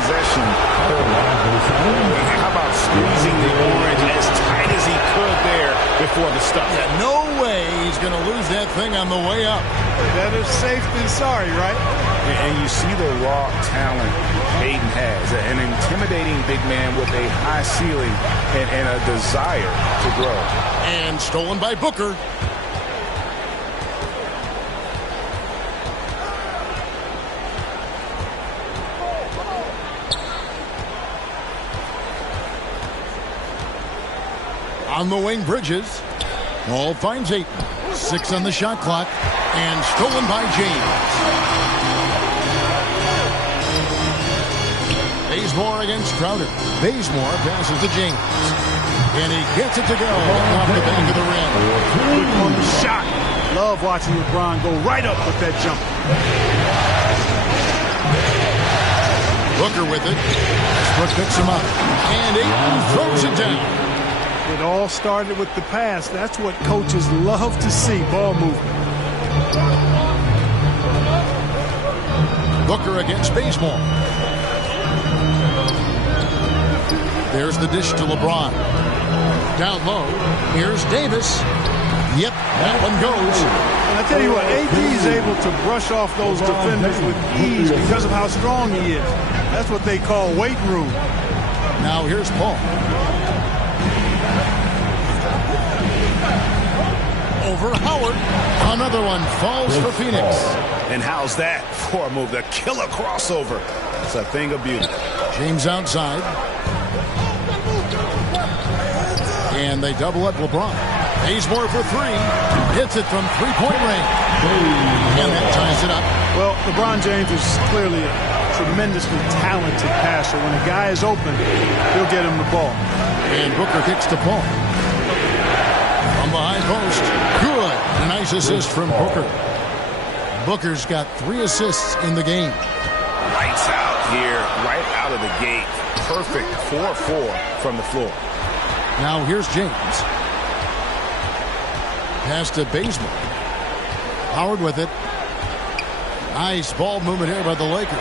possession. How about squeezing the orange as tight as he could there before the stuff? Yeah, no way he's going to lose that thing on the way up. Better safe than sorry, right? And you see the raw talent Hayden has. An intimidating big man with a high ceiling and a desire to grow. And stolen by Booker. On the wing, Bridges. Ball finds Ayton. 6 on the shot clock. And stolen by James. Bazemore against Crowder. Bazemore passes to James. And he gets it to go off the back of the rim. Good on the shot. Love watching LeBron go right up with that jump. Booker with it. Westbrook picks him up. And Ayton throws it down. It all started with the pass. That's what coaches love to see, ball movement. Booker against Bazemore. There's the dish to LeBron. Down low. Here's Davis. Yep, that one goes. And I tell you what, AD is able to brush off those defenders with ease because of how strong he is. That's what they call weight room. Now here's Paul. Over Howard. Another one falls for Phoenix. And how's that for a move? The killer crossover. It's a thing of beauty. James outside. And they double up LeBron. Bazemore for 3. Hits it from three-point range. And that ties it up. Well, LeBron James is clearly a tremendously talented passer. When a guy is open, he'll get him the ball. And Booker kicks to Paul. From behind post. Good. A nice assist from Booker. Booker's got 3 assists in the game. Lights out here, right out of the gate. Perfect 4-4 from the floor. Now here's James. Pass to Bazemore. Howard with it. Nice ball movement here by the Lakers.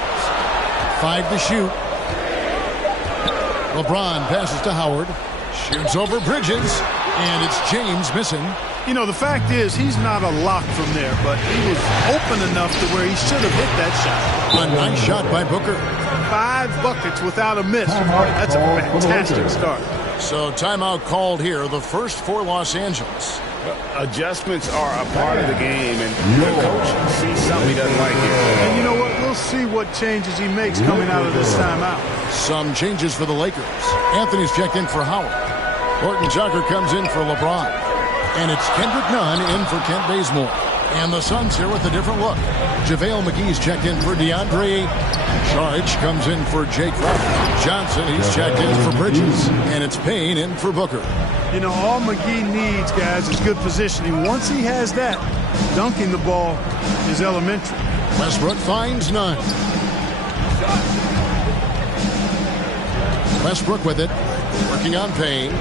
5 to shoot. LeBron passes to Howard. Shoots over Bridges. And it's James missing. You know, the fact is, he's not a lock from there, but he was open enough to where he should have hit that shot. A nice shot by Booker. 5 buckets without a miss. That's a fantastic start. So timeout called here, the first for Los Angeles. Adjustments are a part of the game, and the coach sees something he doesn't like here. And you know what? We'll see what changes he makes coming out of this timeout. Some changes for the Lakers. Anthony's checked in for Howard. Horton Tucker comes in for LeBron. And it's Kendrick Nunn in for Kent Bazemore. And the Suns here with a different look. JaVale McGee's checked in for DeAndre. Saric comes in for Jake Crowder. Johnson, he's checked in for Bridges. And it's Payne in for Booker. You know, all McGee needs, guys, is good positioning. Once he has that, dunking the ball is elementary. Westbrook finds Nunn. Westbrook with it. Working on Payne.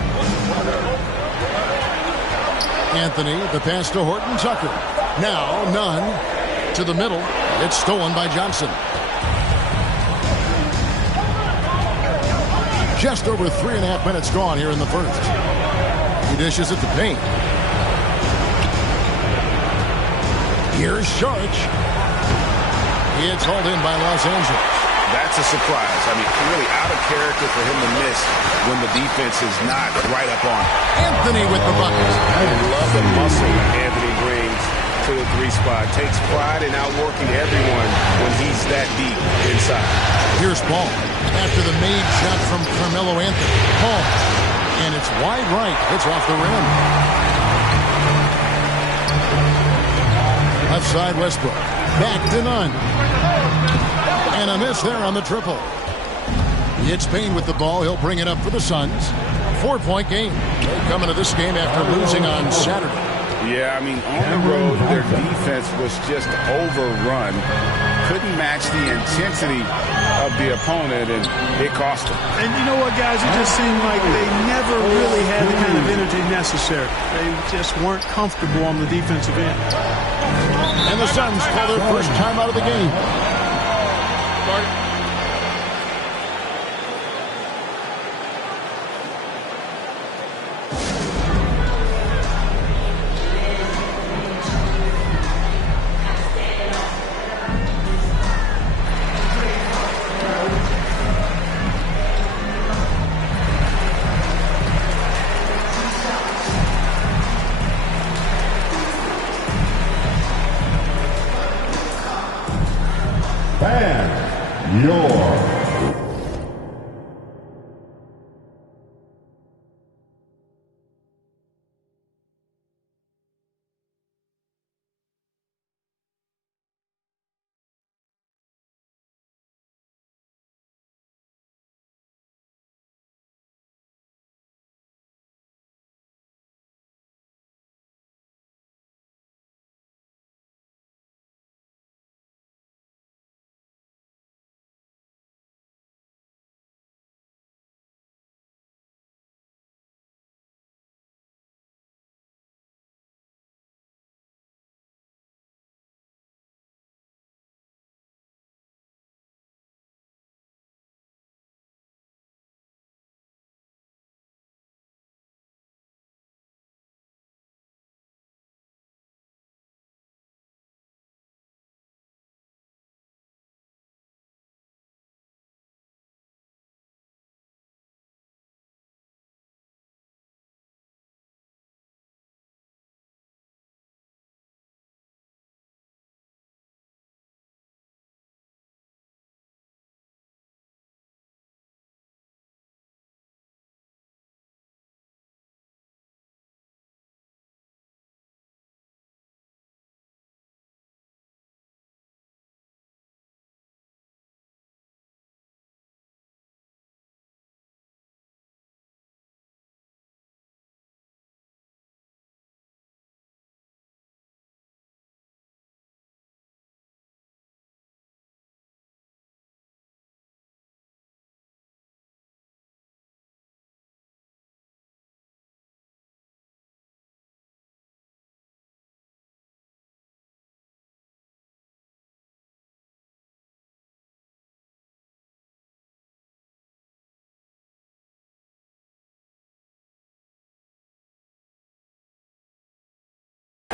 Anthony, the pass to Horton Tucker. Now, Nunn to the middle. It's stolen by Johnson. Just over 3.5 minutes gone here in the first. He dishes it to Payne. Here's Saric. It's hauled in by Los Angeles. That's a surprise. I mean, really out of character for him to miss when the defense is not right up on him. Anthony with the bucket. I love the muscle Anthony brings to the 3 spot. Takes pride in outworking everyone when he's that deep inside. Here's Paul. After the made shot from Carmelo Anthony. Paul. And it's wide right. It's off the rim. Left side Westbrook. Back to Nunn. And a miss there on the triple. It's Payne with the ball. He'll bring it up for the Suns. 4-point game. They come into this game after losing on Saturday. Yeah, I mean, on the road, their defense was just overrun. Couldn't match the intensity of the opponent, and it cost them. And you know what, guys? It just seemed like they never really had the kind of energy necessary. They just weren't comfortable on the defensive end. And the Suns call their first time out of the game.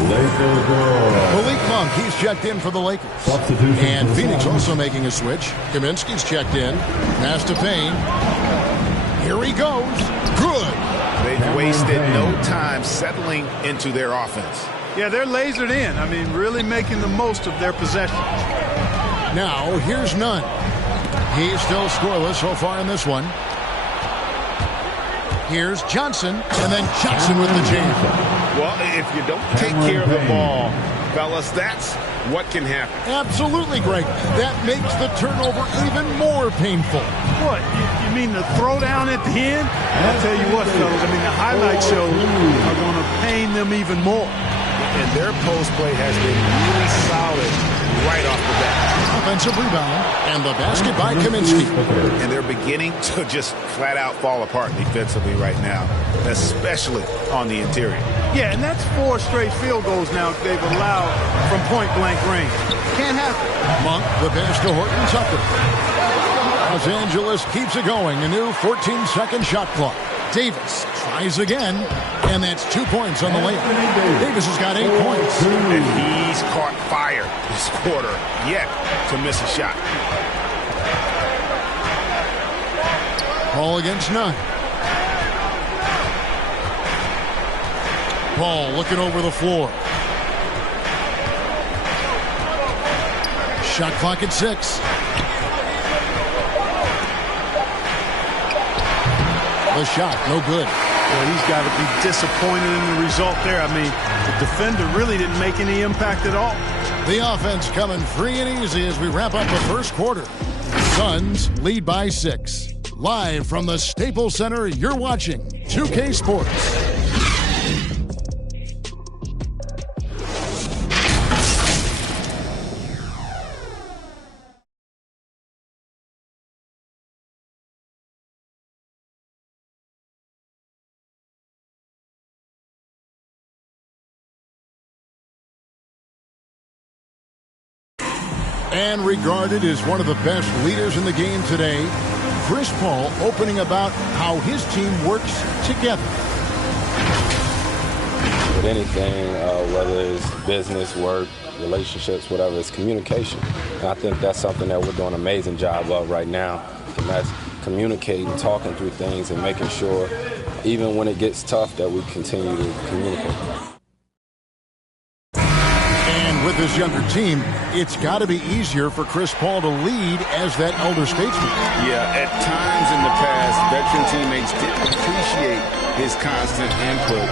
Malik Monk, he's checked in for the Lakers. And Phoenix also making a switch. Kaminsky's checked in. Pass to Payne. Here he goes. Good. They've wasted no time settling into their offense. Yeah, they're lasered in. I mean, really making the most of their possession. Now, here's Nunn. He's still scoreless so far in this one. Here's Johnson, and then Johnson with the jam. Well, if you don't take care of the ball, fellas, that's what can happen. Absolutely, Greg. That makes the turnover even more painful. What? You mean the throwdown at the end? I'll tell you what, fellas. I mean, the highlight shows are going to pain them even more. And their post play has been really solid right off the bat. Offensive rebound, and the basket by Kaminsky. And they're beginning to just flat out fall apart defensively right now, especially on the interior. Yeah, and that's 4 straight field goals now they've allowed from point-blank range. Can't happen. Monk, the pass to Horton Tucker. Los Angeles keeps it going. A new 14-second shot clock. Davis tries again, and that's 2 points on the layup. Davis has got 8 points. And he's caught fire this quarter, yet to miss a shot. Ball against Nunn. Ball looking over the floor. Shot clock at 6. The shot, no good. Well, he's got to be disappointed in the result there. I mean, the defender really didn't make any impact at all. The offense coming free and easy as we wrap up the first quarter. Suns lead by 6. Live from the Staples Center, you're watching 2K Sports. And regarded as one of the best leaders in the game today, Chris Paul opening about how his team works together. With anything, whether it's business, work, relationships, whatever, it's communication. And I think that's something that we're doing an amazing job of right now. And that's communicating, talking through things, and making sure, even when it gets tough, that we continue to communicate. With this younger team, it's got to be easier for Chris Paul to lead as that elder statesman. Yeah, at times in the past, veteran teammates didn't appreciate his constant input.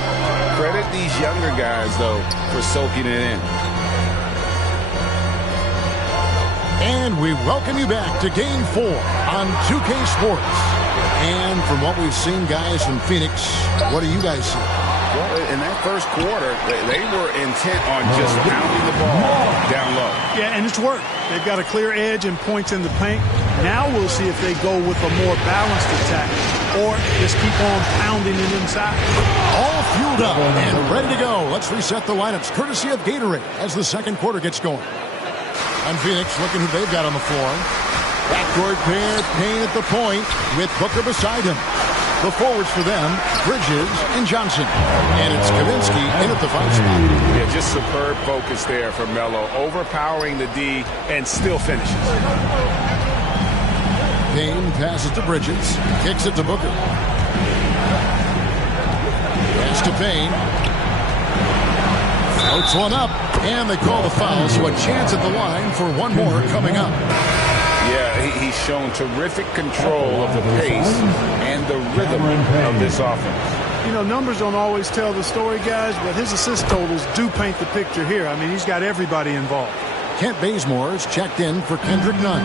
Credit these younger guys, though, for soaking it in. And we welcome you back to Game 4 on 2K Sports. And from what we've seen, guys, from Phoenix, what do you guys see? Well, in that first quarter, they were intent on just pounding the ball down low. Yeah, and it's worked. They've got a clear edge and points in the paint. Now we'll see if they go with a more balanced attack or just keep on pounding it inside. All fueled up and ready to go. Let's reset the lineups, courtesy of Gatorade, as the second quarter gets going. And Phoenix looking who they've got on the floor. Backcourt pair, Payne at the point with Booker beside him. The forwards for them, Bridges and Johnson. And it's Kaminsky in at the 5 spot. Yeah, just superb focus there for Melo, overpowering the D and still finishes. Payne passes to Bridges, kicks it to Booker. Pass to Payne. Floats one up, and they call the foul, so a chance at the line for one more coming up. Yeah, he's shown terrific control of the pace and the rhythm of this offense. You know, numbers don't always tell the story, guys, but his assist totals do paint the picture here. I mean, he's got everybody involved. Kent Bazemore's checked in for Kendrick Nunn.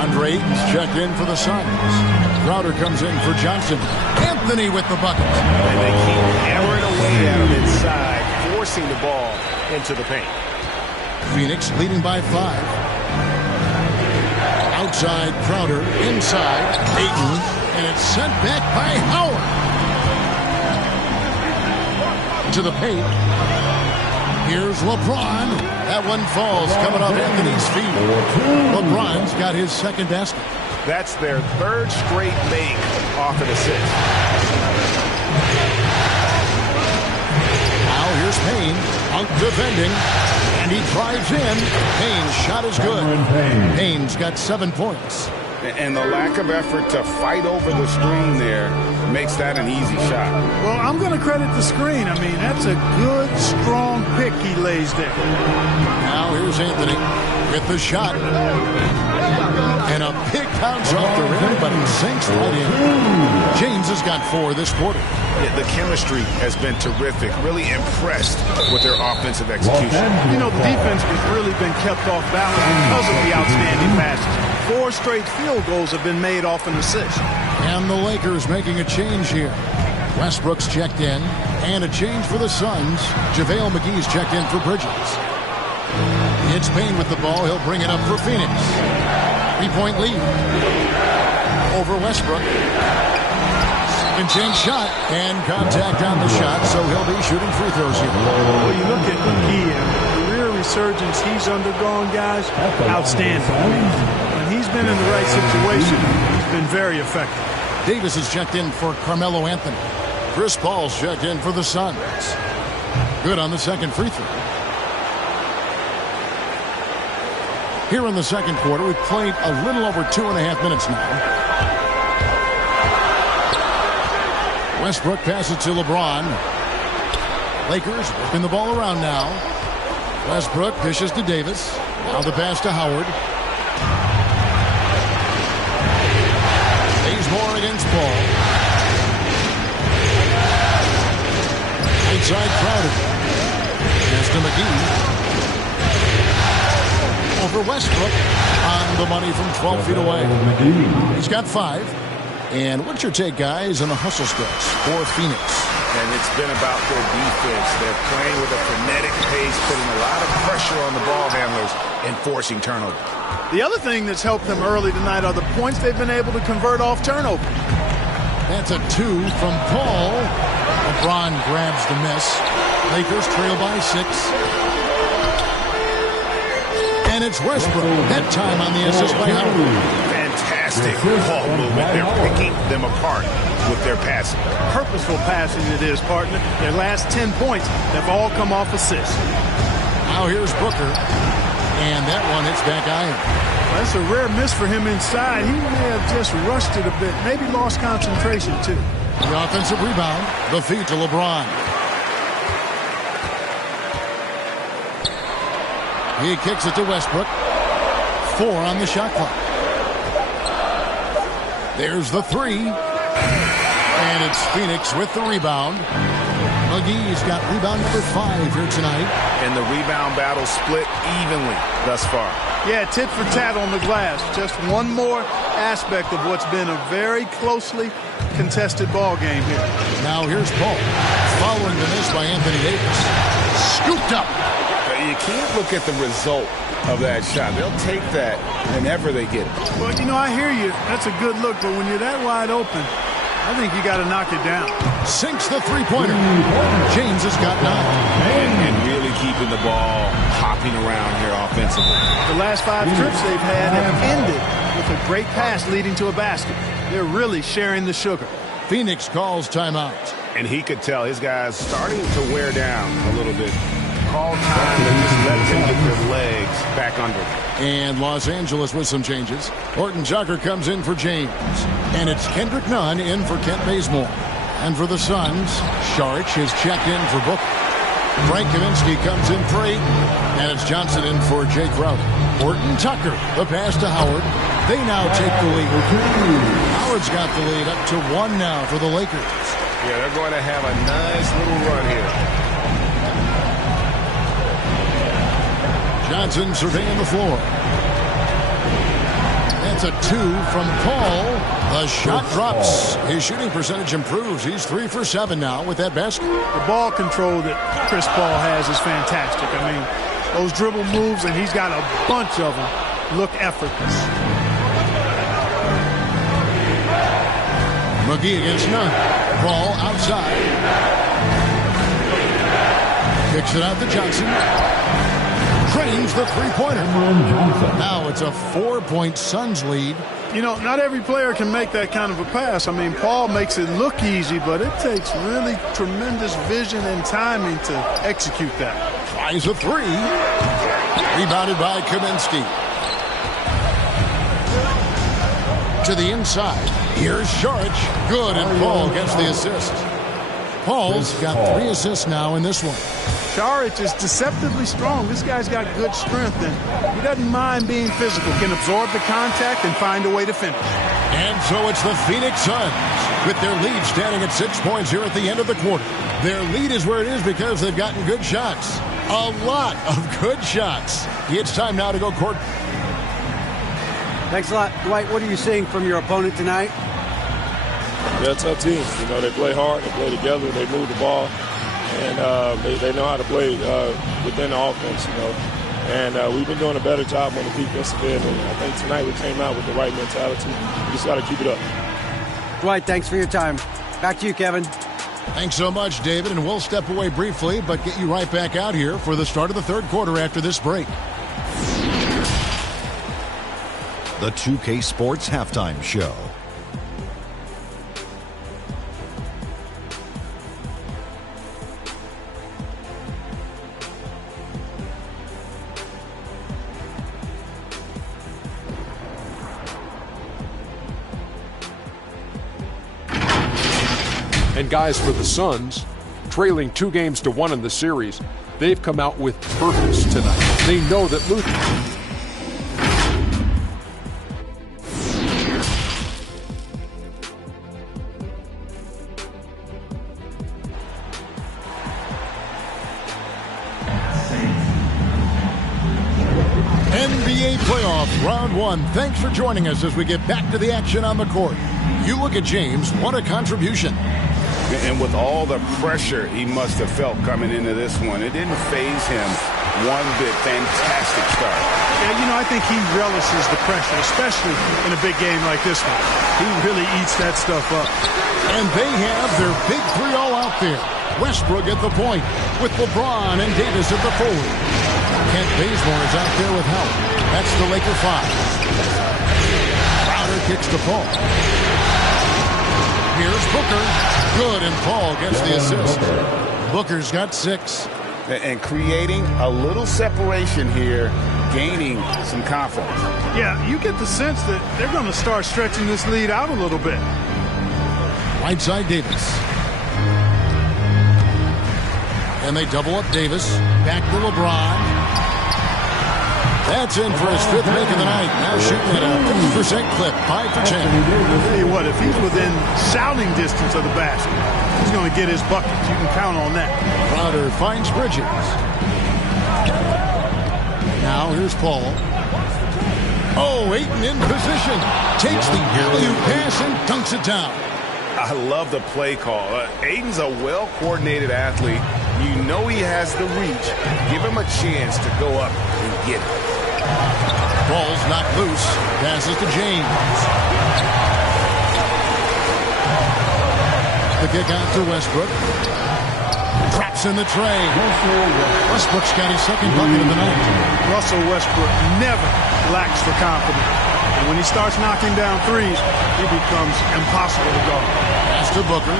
Andre Ayton's checked in for the Suns. Crowder comes in for Johnson. Anthony with the bucket. And they keep hammering away at him inside, forcing the ball into the paint. Phoenix leading by 5. Outside Crowder, inside Ayton, and it's sent back by Howard. To the paint. Here's LeBron. That one falls, coming off Anthony's feet. LeBron's got his second basket. That's their third straight make off an assist. Now here's Here's Payne, Punk defending, and he drives in. Payne's shot is good. Payne's got 7 points. And the lack of effort to fight over the screen there makes that an easy shot. Well, I'm going to credit the screen. I mean, that's a good, strong pick he lays there. Now here's Anthony with the shot. And a big bounce off the rim, but it sinks right in. James has got 4 this quarter. Yeah, the chemistry has been terrific. Really impressed with their offensive execution. You know, the defense has really been kept off balance because of the outstanding passes. 4 straight field goals have been made off an assist. And the Lakers making a change here. Westbrook's checked in. And a change for the Suns. JaVale McGee's checked in for Bridges. It's Payne with the ball. He'll bring it up for Phoenix. 3-point lead over Westbrook. Second chance shot and contact on the shot, so he'll be shooting free throws here. Well, you look at McGee, the career resurgence he's undergone, guys, outstanding. When he's been in the right situation, he's been very effective. Davis is checked in for Carmelo Anthony. Chris Paul's checked in for the Suns. Good on the second free throw. Here in the second quarter, we've played a little over 2.5 minutes now. Westbrook passes to LeBron. Lakers working the ball around now. Westbrook dishes to Davis. Now the pass to Howard. Bazemore against Paul. Inside Crowder. Pass to McGee. Over Westbrook on the money from 12 feet away. He's got 5. And what's your take, guys, on the hustle stretch for Phoenix? And it's been about their defense. They're playing with a frenetic pace, putting a lot of pressure on the ball handlers and forcing turnovers. The other thing that's helped them early tonight are the points they've been able to convert off turnover. That's a 2 from Paul. LeBron grabs the miss. Lakers trail by 6. And it's Westbrook. That time on the assist by Howard. Fantastic ball movement. They're picking them apart with their passing. Purposeful passing it is, partner. Their last 10 points have all come off assists. Now here's Booker. And that one hits back iron. That's a rare miss for him inside. He may have just rushed it a bit. Maybe lost concentration, too. The offensive rebound. The feed to LeBron. He kicks it to Westbrook. 4 on the shot clock. There's the 3. And it's Phoenix with the rebound. McGee's got rebound number 5 here tonight. And the rebound battle split evenly thus far. Yeah, tit for tat on the glass. Just one more aspect of what's been a very closely contested ball game here. Now here's Paul. Following the miss by Anthony Davis. Scooped up. You can't look at the result of that shot. They'll take that whenever they get it. Well, you know, I hear you. That's a good look, but when you're that wide open, I think you got to knock it down. Sinks the three-pointer. James has got 9. And really keeping the ball hopping around here offensively. The last 5 trips they've had have ended with a great pass leading to a basket. They're really sharing the sugar. Phoenix calls timeout. And he could tell his guys starting to wear down a little bit. Call time and just let them get their legs back under. And Los Angeles with some changes. Horton Tucker comes in for James. And it's Kendrick Nunn in for Kent Bazemore. And for the Suns, Saric is checked in for Booker. Frank Kaminsky comes in for Ayton. And it's Johnson in for Jay Crowder. Horton Tucker, the pass to Howard. They now take the lead. Howard's got the lead up to 1 now for the Lakers. Yeah, they're going to have a nice little run here. Johnson surveying the floor. That's a 2 from Paul. The shot drops. His shooting percentage improves. He's 3 for 7 now with that basket. The ball control that Chris Paul has is fantastic. I mean, those dribble moves, and he's got a bunch of them, look effortless. McGee against Nunn. Paul outside. Kicks it out to Johnson. Trains the three-pointer. Now it's a 4-point Suns lead You know, not every player can make that kind of a pass. I mean, Paul makes it look easy, but it takes really tremendous vision and timing to execute that. Tries a three. Rebounded by Kaminsky. To the inside. Here's Saric. Good, and Paul gets the assist. Paul's got 3 assists now in this one. Saric is deceptively strong. This guy's got good strength, and he doesn't mind being physical, can absorb the contact and find a way to finish. And so it's the Phoenix Suns with their lead standing at 6 points here at the end of the quarter. Their lead is where it is because they've gotten good shots. A lot of good shots. It's time now to go court. Thanks a lot. Dwight, what are you seeing from your opponent tonight? They're a tough team. You know, they play hard, they play together, they move the ball, and they know how to play within the offense, you know. And we've been doing a better job on the defensive end, and I think tonight we came out with the right mentality. We just got to keep it up. Dwight, thanks for your time. Back to you, Kevin. Thanks so much, David, and we'll step away briefly, but get you right back out here for the start of the third quarter after this break. The 2K Sports Halftime Show. And guys, for the Suns, trailing 2-1 in the series, they've come out with purpose tonight. They know that losing. NBA playoff round 1. Thanks for joining us as we get back to the action on the court. You look at James, what a contribution. And with all the pressure he must have felt coming into this one, it didn't faze him one bit. Fantastic start. Yeah, you know, I think he relishes the pressure, especially in a big game like this one. He really eats that stuff up. And they have their big 3 all out there. Westbrook at the point with LeBron and Davis at the forward. Kent Bazemore is out there with help. That's the Laker 5. Crowder kicks the ball. Here's Booker. Good, and Paul gets the assist. Booker's got 6. And creating a little separation here, gaining some confidence. Yeah, you get the sense that they're going to start stretching this lead out a little bit. Right side Davis. And they double up Davis. Back to LeBron. That's in for his 5th make of the night. Now shooting at a 50% clip, 5 for 10. I'll tell you what, if he's within shouting distance of the basket, he's going to get his buckets. You can count on that. Crowder finds Bridges. Now here's Paul. Oh, Ayton in position. Takes the alley-oop pass and dunks it down. I love the play call. Ayton's a well-coordinated athlete. You know he has the reach. Give him a chance to go up and get it. Ball's knocked loose. Passes to James. The kick out to Westbrook. Traps in the tray. Westbrook's got his 2nd bucket of the night. Russell Westbrook never lacks for confidence. And when he starts knocking down threes, he becomes impossible to guard. Pass to Booker.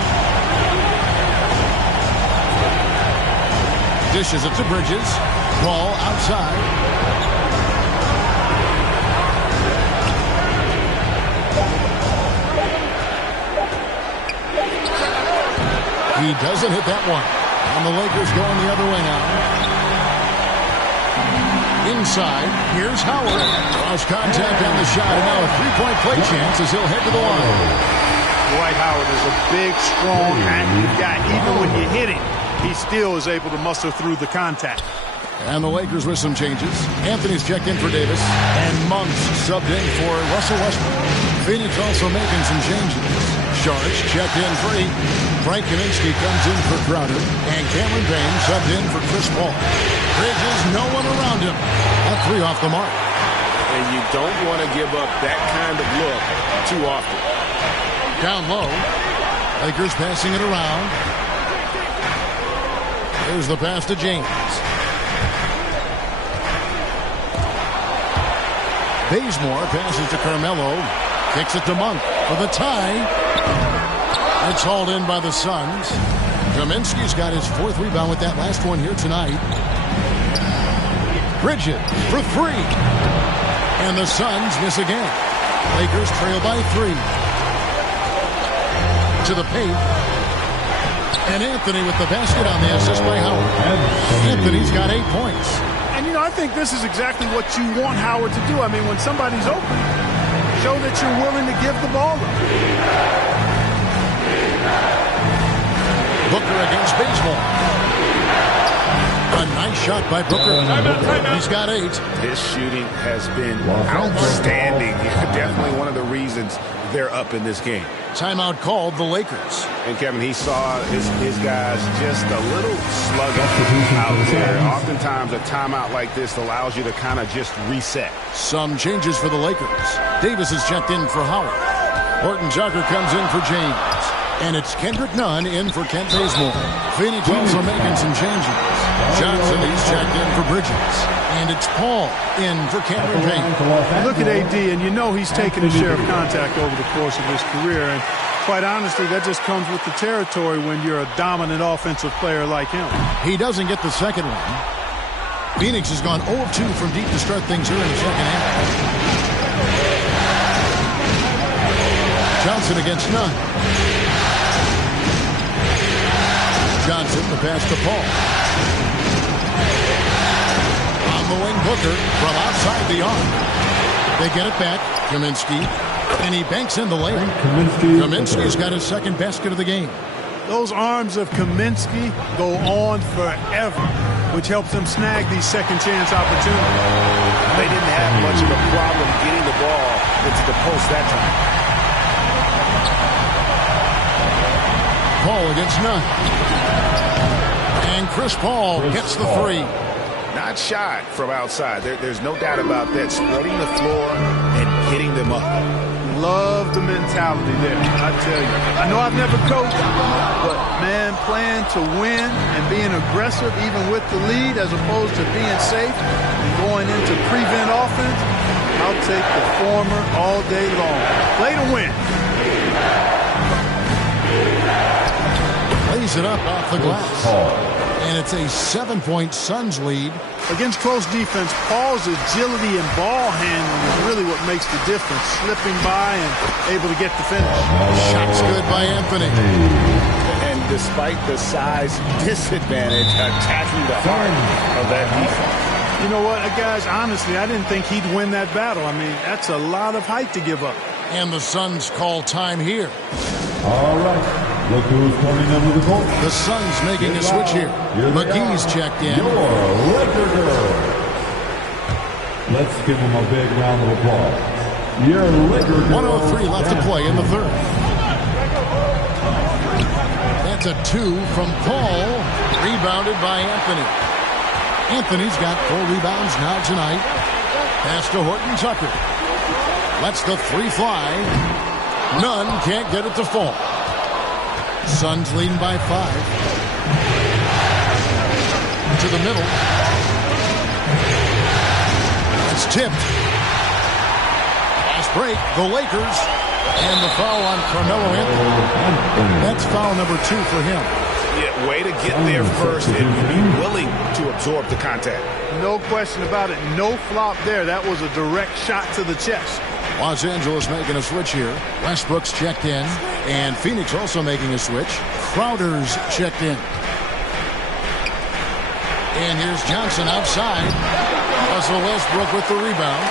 Dishes it to Bridges. Ball outside. He doesn't hit that one. And the Lakers going the other way now. Inside, here's Howard. Cross contact on the shot, and now a 3-point play chance as he'll head to the line. Dwight Howard is a big, strong, active guy. Even when you hit him, he still is able to muster through the contact. And the Lakers with some changes. Anthony's checked in for Davis, and Monks subbed in for Russell Westbrook. Phoenix also making some changes. Saric checked in for Ayton. Frank Kaminsky comes in for Crowder, and Cameron Payne subbed in for Chris Paul. Bridges, no one around him. A 3 off the mark. And you don't want to give up that kind of look too often. Down low. Lakers passing it around. Here's the pass to James. Bazemore passes to Carmelo. Kicks it to Monk for the tie. It's hauled in by the Suns. Kaminsky's got his 4th rebound with that last one here tonight. Bridges for 3. And the Suns miss again. Lakers trail by 3. To the paint. And Anthony with the basket on the assist by Howard. Anthony's got 8 points. And, I think this is exactly what you want Howard to do. I mean, when somebody's open, show that you're willing to give the ball up. Booker against Bazemore. A nice shot by Booker. He's got 8. His shooting has been outstanding. Definitely one of the reasons they're up in this game. Timeout called the Lakers. And Kevin, he saw his guys just a little sluggish out there. Oftentimes a timeout like this allows you to kind of just reset. Some changes for the Lakers. Davis is checked in for Howard. Horton Tucker comes in for James. And it's Kendrick Nunn in for Kent Bazemore. Phoenix also making some changes. Johnson, he's checked in for Bridges. And it's Paul in for Cameron Payne. Look at AD, and he's taken his share of contact over the course of his career. And quite honestly, that just comes with the territory when you're a dominant offensive player like him. He doesn't get the second one. Phoenix has gone 0 of 2 from deep to start things here in the second half. Johnson against Nunn. Johnson, the pass to Paul. On the wing, Booker from outside the arc. They get it back. Kaminsky. And he banks in the layup. Kaminsky's got his second basket of the game. Those arms of Kaminsky go on forever, which helps them snag these second chance opportunities. They didn't have much of a problem getting the ball into the post that time. Paul against Nunn. And Chris Paul gets the 3. Not shot from outside. There's no doubt about that. Spreading the floor and hitting them up. Love the mentality there, I tell you. I know I've never coached, but, man, playing to win and being aggressive even with the lead as opposed to being safe and going into prevent offense, I'll take the former all day long. Play to win. Lays it up off the glass. And it's a 7-point Suns lead. Against close defense, Paul's agility and ball handling is really what makes the difference. Slipping by and able to get the finish. Shots good by Anthony. And despite the size disadvantage, attacking the heart of that defense. You know what, guys, honestly, I didn't think he'd win that battle. I mean, that's a lot of height to give up. And the Suns call time here. All right. Look who's coming in with the ball. The Suns making a switch here. McGee's checked in. Your Laker girl. Let's give him a big round of applause. Your Laker girl. 1:03 left to play in the third. That's a 2 from Paul. Rebounded by Anthony. Anthony's got 4 rebounds now tonight. Pass to Horton Tucker. Lets the 3 fly. Nunn can't get it to fall. Suns leading by 5. To the middle. It's tipped. Fast break. The Lakers. And the foul on Carmelo Anthony. That's foul number 2 for him. Yeah, way to get there first and be willing to absorb the contact. No question about it. No flop there. That was a direct shot to the chest. Los Angeles making a switch here. Westbrook's checked in. And Phoenix also making a switch. Crowder's checked in. And here's Johnson outside. Russell Westbrook with the rebound.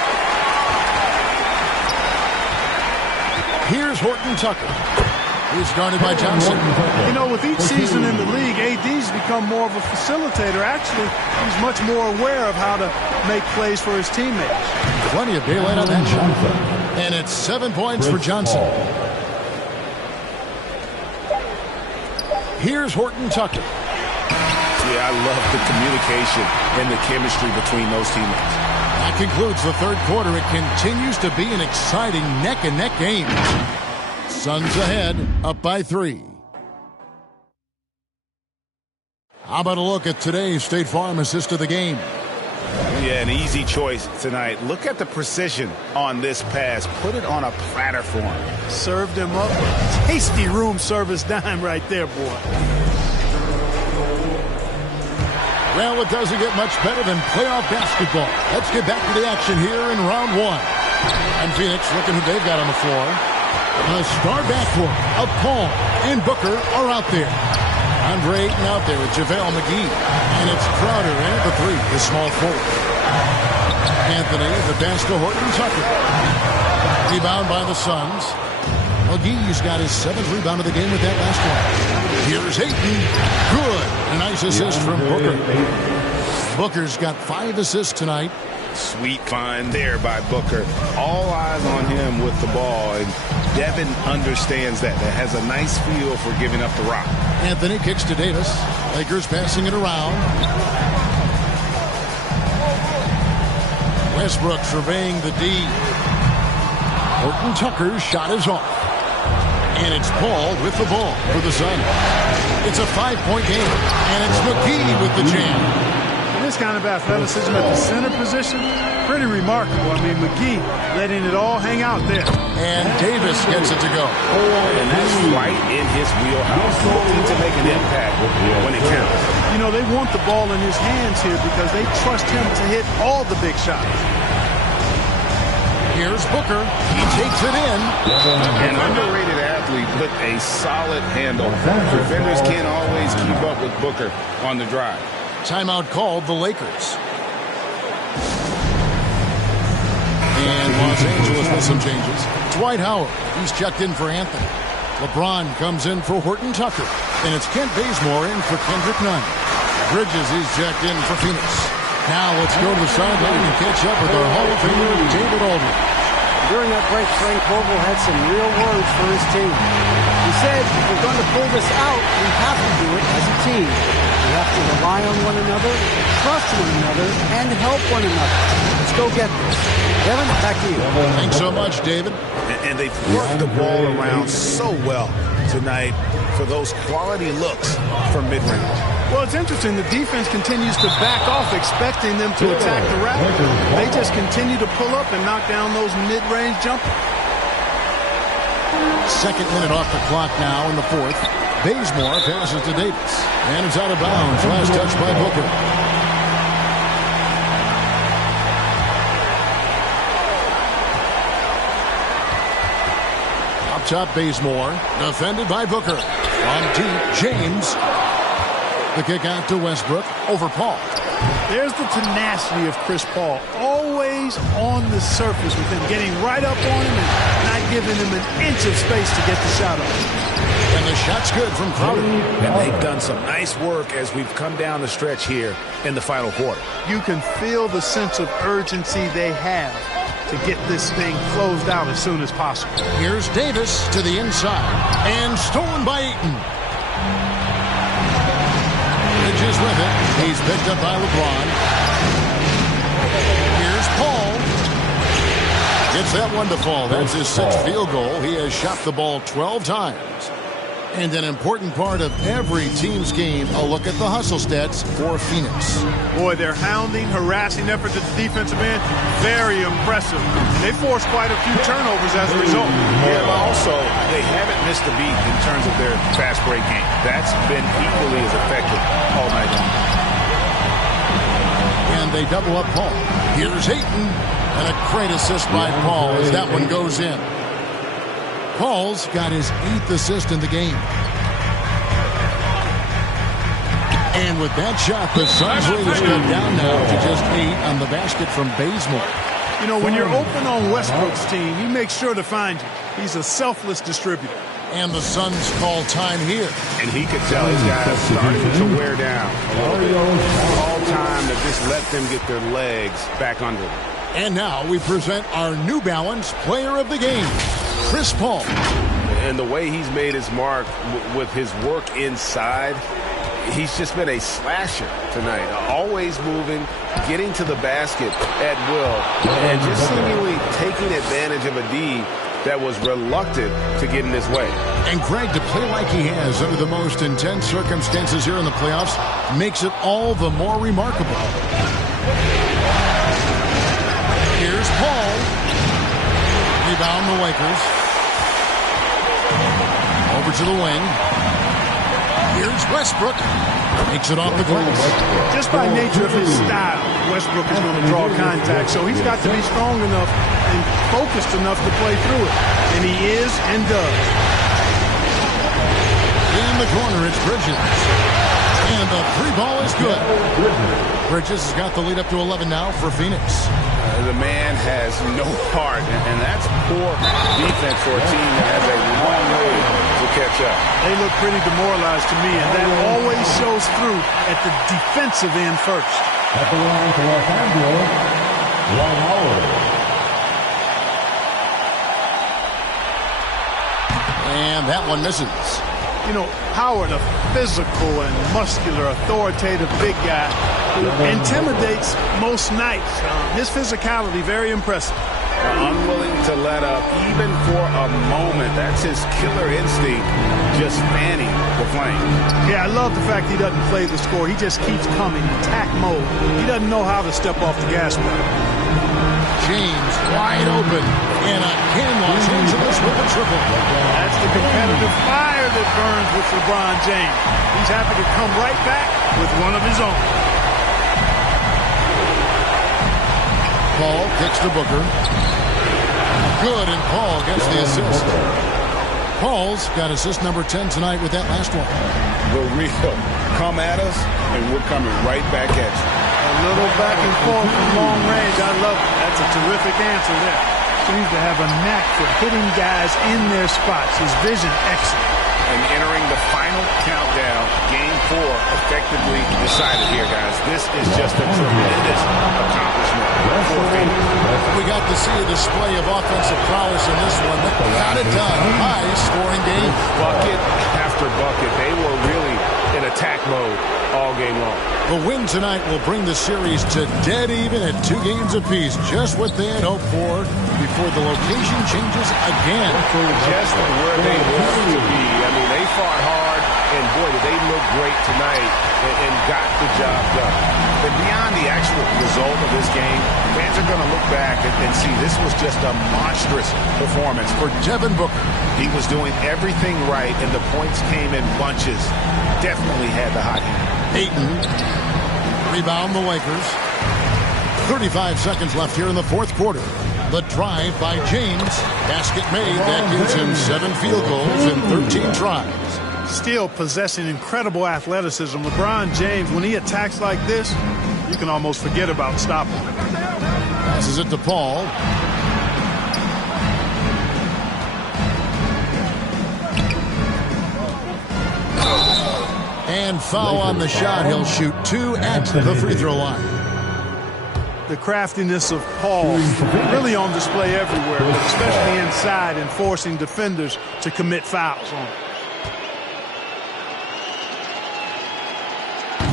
Here's Horton Tucker. He's guarded by Johnson. You know, with each season in the league, AD's become more of a facilitator. Actually, he's much more aware of how to make plays for his teammates. Plenty of daylight on that shot. And it's 7 points for Johnson. Here's Horton Tucker. Yeah, I love the communication and the chemistry between those teammates. That concludes the third quarter. It continues to be an exciting neck-and-neck game. Suns ahead, up by 3. How about a look at today's State Farm assist of the game? Yeah, an easy choice tonight. Look at the precision on this pass. Put it on a platter for him. Served him up. Tasty room service dime right there, boy. Well, it doesn't get much better than playoff basketball. Let's get back to the action here in round one. And Phoenix looking who they've got on the floor. A star backcourt of Paul and Booker are out there. Andre Ayton out there with JaVale McGee. And it's Crowder in at the three, the small forward. Anthony, the pass to Horton Tucker. Rebound by the Suns. McGee's got his 7th rebound of the game with that last one. Here's Ayton. Good. A nice assist from Booker. Booker's got 5 assists tonight. Sweet find there by Booker. All eyes on him with the ball, and Devin understands that. That has a nice feel for giving up the rock. Anthony kicks to Davis. Lakers passing it around. Westbrook surveying the D. Horton Tucker's shot is off. And it's Paul with the ball for the Suns. It's a 5-point game. And it's McGee with the jam. This kind of athleticism at the center position, pretty remarkable. I mean, McGee letting it all hang out there. And Davis gets it to go. And that's right in his wheelhouse. Looking to make an impact when it counts. You know, they want the ball in his hands here because they trust him to hit all the big shots. Here's Booker. He takes it in. An underrated athlete with a solid handle. Defenders can't always keep up with Booker on the drive. Timeout called the Lakers. And Los Angeles with some changes. Dwight Howard, he's checked in for Anthony. LeBron comes in for Horton Tucker. And it's Kent Bazemore in for Kendrick Nunn. Bridges, he's checked in for Phoenix. Now let's go to the sideline and catch up with our Hall of Famer, David Aldridge. During that break, Frank Vogel had some real words for his team. He said, if we're going to pull this out, we have to do it as a team. We have to rely on one another, trust one another, and help one another. Let's go get this. Kevin, back to you. Thanks so much, David. And they've worked the ball around so well tonight for those quality looks from mid-range. Well, it's interesting. The defense continues to back off, expecting them to attack the rack. They just continue to pull up and knock down those mid-range jumpers. 2nd minute off the clock now in the 4th. Bazemore passes to Davis. And it's out of bounds. Last touch by Booker. Up top, Bazemore. Defended by Booker. On deep, James. The kick out to Westbrook over Paul. There's the tenacity of Chris Paul. Always on the surface with him, getting right up on him and not giving him an inch of space to get the shot off. And the shot's good from Crowder. And they've done some nice work as we've come down the stretch here in the final quarter. You can feel the sense of urgency they have to get this thing closed out as soon as possible. Here's Davis to the inside. And stolen by Ayton. Bridges with it. He's picked up by LeBron. Here's Paul. Gets that one to fall. That's his 6th field goal. He has shot the ball 12 times. And an important part of every team's game, a look at the hustle stats for Phoenix. Boy, their hounding, harassing effort at the defensive end, very impressive. They forced quite a few turnovers as a result. Yeah, but also, they haven't missed a beat in terms of their fast break game. That's been equally as effective all night long. And they double up Paul. Here's Ayton. And a great assist by Paul as that one goes in. Paul's got his 8th assist in the game. And with that shot, the Suns lead is cut down now to just 8 on the basket from Bazemore. You know, when you're open on Westbrook's team, he makes sure to find you. He's a selfless distributor. And the Suns call time here. And he could tell his guys starting to wear down. All time to just let them get their legs back under them. And now we present our New Balance Player of the Game, Chris Paul. And the way he's made his mark with his work inside, he's just been a slasher tonight. Always moving, getting to the basket at will, and just seemingly taking advantage of a D that was reluctant to get in his way. And Greg, to play like he has under the most intense circumstances here in the playoffs makes it all the more remarkable. Rebound the Lakers. Over to the wing. Here's Westbrook. Makes it off the glass. Just by nature of his style, Westbrook is going to draw contact, so he's got to be strong enough and focused enough to play through it. And he is and does. In the corner, it's Bridges. And the three ball is good. Bridges has got the lead up to 11 now for Phoenix. The man has no heart, and that's poor defense for a team that has a long way to catch up. They look pretty demoralized to me, and that always shows through at the defensive end first. At the line for Los Angeles, Dwight Howard. And that one misses. You know, Howard, a physical and muscular, authoritative big guy who intimidates most nights. His physicality, very impressive. Unwilling to let up, even for a moment. That's his killer instinct, just fanning the flame. Yeah, I love the fact he doesn't play the score. He just keeps coming, attack mode. He doesn't know how to step off the gas pedal. James wide open. And again, Los Angeles with a triple. That's the competitive fire that burns with LeBron James. He's happy to come right back with one of his own. Paul kicks to Booker. Good, and Paul gets the assist. Paul's got assist number 10 tonight with that last one. The real come at us, and we're coming right back at you. A little back and forth from long range. I love it. That's a terrific answer there. Seems to have a knack for hitting guys in their spots. His vision excellent. And entering the final countdown, Game 4 effectively decided here, guys. This is just a tremendous accomplishment for Phoenix. We got to see a display of offensive prowess in this one. They got it done. High-scoring game. Bucket after bucket. They were really in attack mode all game long. The win tonight will bring the series to dead even at 2 games apiece. Just what they had hoped for before the location changes again. Just where they wanted to be. I mean, they fought hard, and boy, did they look great tonight and got the job done. But beyond the actual result of this game, fans are going to look back and see this was just a monstrous performance for Devin Booker. He was doing everything right, and the points came in bunches. Definitely had the hot hand. Ayton, rebound the Lakers. 35 seconds left here in the fourth quarter. The drive by James. Basket made. That gives him 7 field goals in 13 tries. Still possessing incredible athleticism. LeBron James, when he attacks like this, you can almost forget about stopping him. Passes it to Paul. And foul on the shot. He'll shoot 2 at the free throw line. The craftiness of Paul really on display everywhere, but especially inside and forcing defenders to commit fouls on him.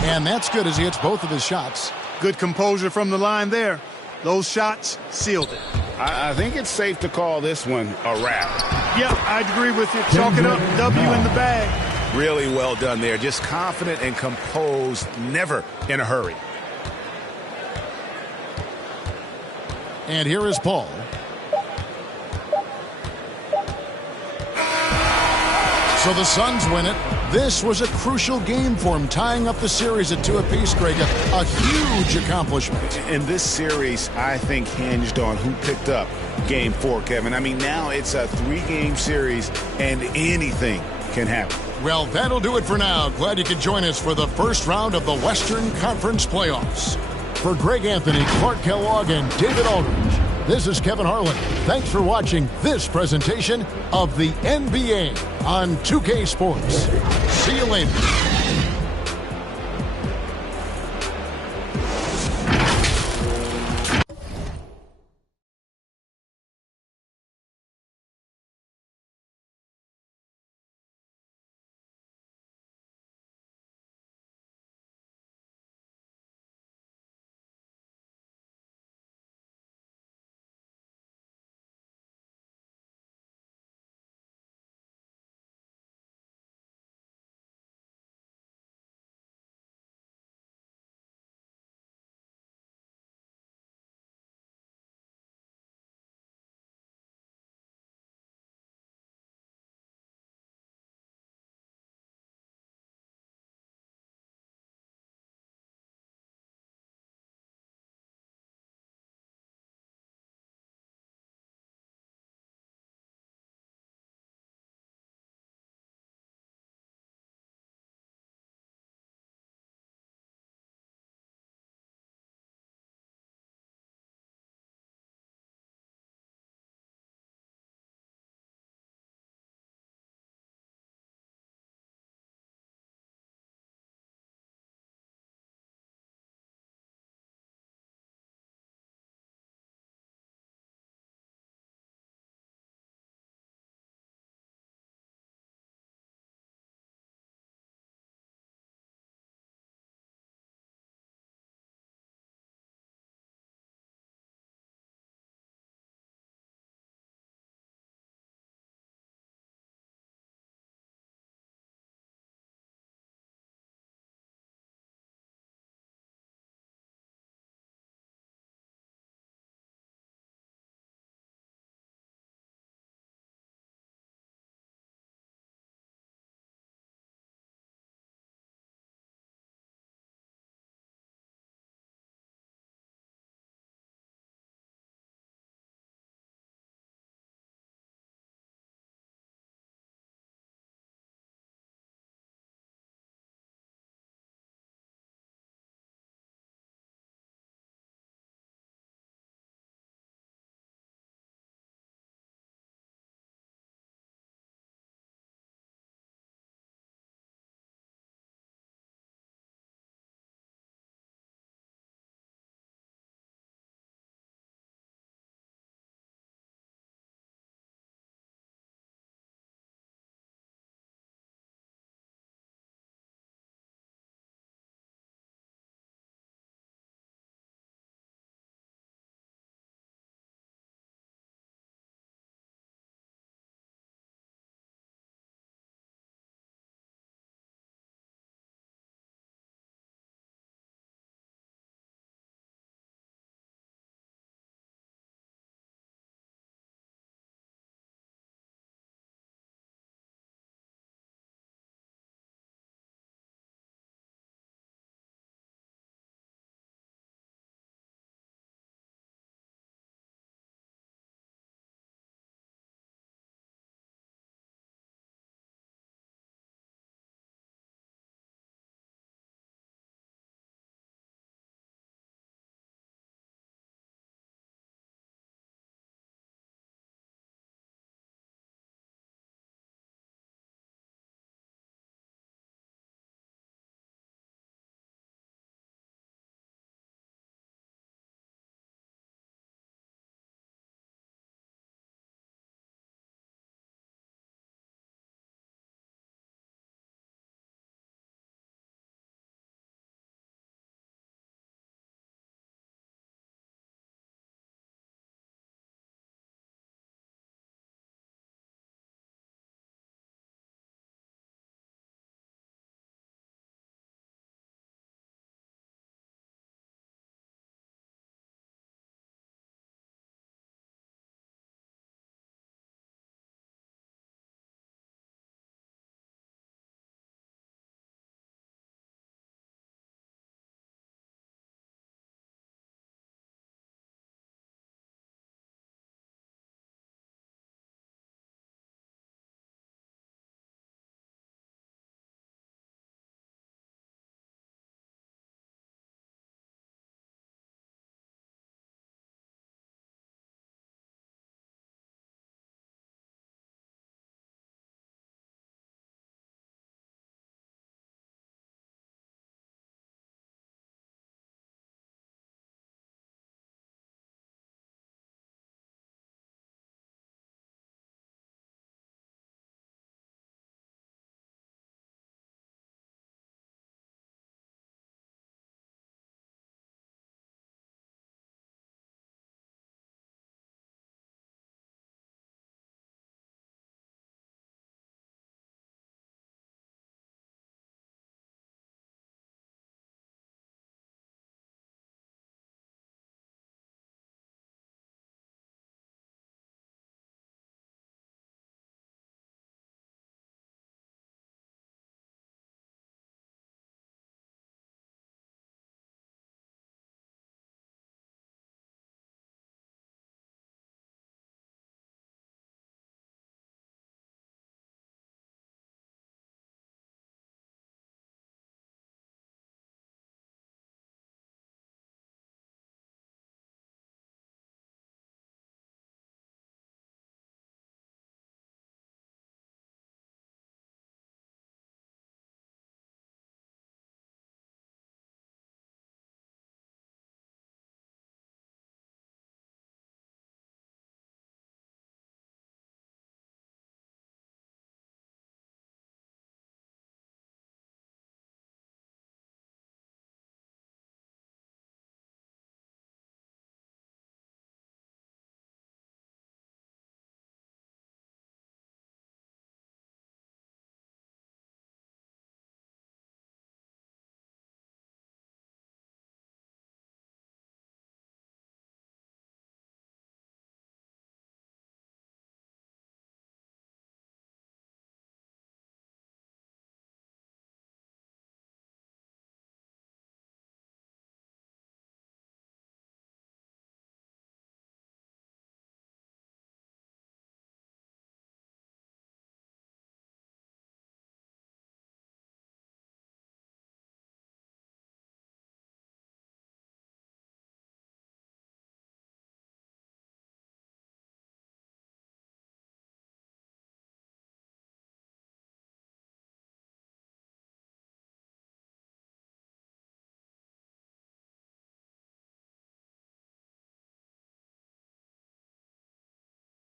And that's good as he hits both of his shots. Good composure from the line there. Those shots sealed it. I think it's safe to call this one a wrap. Yeah, I'd agree with you. Chalk it up. W in the bag. Really well done there. Just confident and composed, never in a hurry. And here is Paul. So the Suns win it. This was a crucial game for him, tying up the series at 2 apiece, Greg. A huge accomplishment. In this series, I think hinged on who picked up Game 4, Kevin. I mean, now it's a 3-game series, and anything can happen. Well, that'll do it for now. Glad you could join us for the first round of the Western Conference Playoffs. For Greg Anthony, Clark Kellogg, and David Aldridge, this is Kevin Harlan. Thanks for watching this presentation of the NBA on 2K Sports. See you later.